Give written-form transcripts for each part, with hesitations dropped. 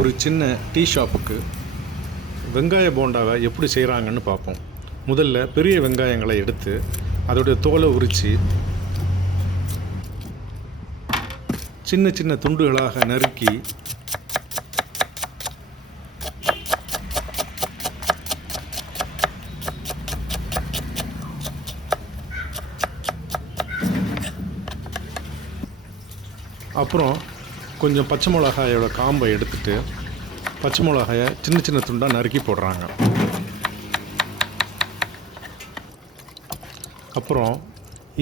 ஒரு சின்ன டீ ஷாப்புக்கு வெங்காய போண்டாவை எப்படி செய்கிறாங்கன்னு பார்ப்போம். முதல்ல பெரிய வெங்காயங்களை எடுத்து அதோடைய தோலை உரித்து சின்ன சின்ன துண்டுகளாக நறுக்கி அப்புறம் கொஞ்சம் பச்சை மிளகாயோட காம்பை எடுத்துட்டு பச்சை மிளகாயை சின்ன சின்ன துண்டாக நறுக்கி போடுறாங்க. அப்புறம்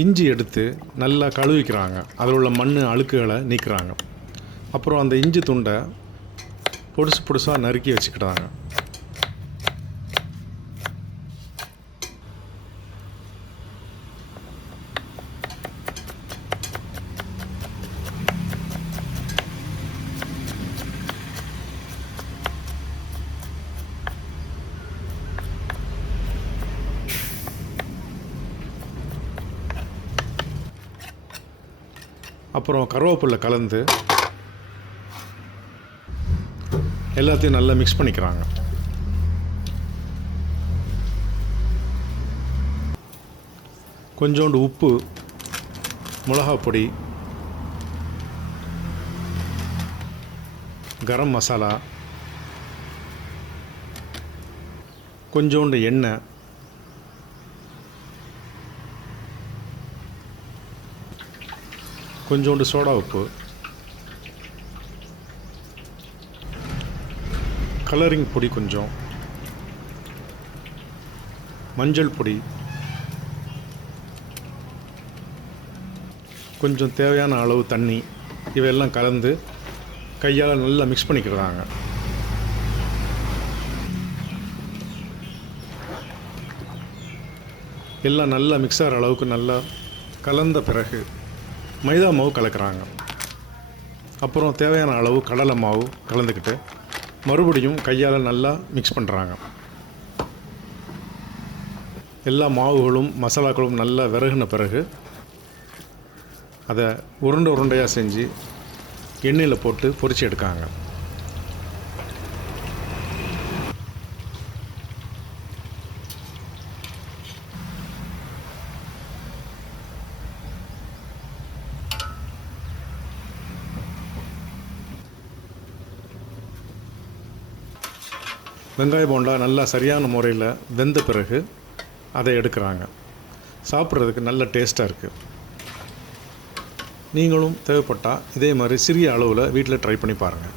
இஞ்சி எடுத்து நல்லா கழுவிக்கிறாங்க, அதில் உள்ள மண் அழுக்குகளை நீக்கிறாங்க. அப்புறம் அந்த இஞ்சி துண்டை பொடுசு பொடுசாக நறுக்கி வச்சுக்கிட்டாங்க. அப்புறம் கருவேப்பிலை கலந்து எல்லாத்தையும் நல்லா மிக்ஸ் பண்ணிக்கிறாங்க. கொஞ்சோண்டு உப்பு, மிளகாய் பொடி, கரம் மசாலா, கொஞ்சோண்டு எண்ணெய், கொஞ்சோண்டு சோடா உப்பு, கலரிங் பொடி, கொஞ்சம் மஞ்சள் பொடி, கொஞ்சம் தேவையான அளவு தண்ணி, இவையெல்லாம் கலந்து கையால் நல்லா மிக்ஸ் பண்ணிக்கிறாங்க. எல்லாம் நல்லா மிக்ஸ் ஆகிற அளவுக்கு நல்லா கலந்த பிறகு மைதா மாவு கலக்கிறாங்க. அப்புறம் தேவையான அளவு கடலை மாவு கலந்துக்கிட்டு மறுபடியும் கையால் நல்லா மிக்ஸ் பண்ணுறாங்க. எல்லா மாவுகளும் மசாலாக்களும் நல்லா விறகுன பிறகு அதை உருண்டை உருண்டையாக செஞ்சு எண்ணெயில் போட்டு பொரித்து எடுக்காங்க. வெங்காய போண்டா நல்லா சரியான முறையில் வெந்த பிறகு அதை எடுக்கிறாங்க. சாப்பிட்றதுக்கு நல்ல டேஸ்ட்டாக இருக்குது. நீங்களும் தேவைப்பட்டால் இதே மாதிரி சிறிய அளவில் வீட்டில் ட்ரை பண்ணி பாருங்கள்.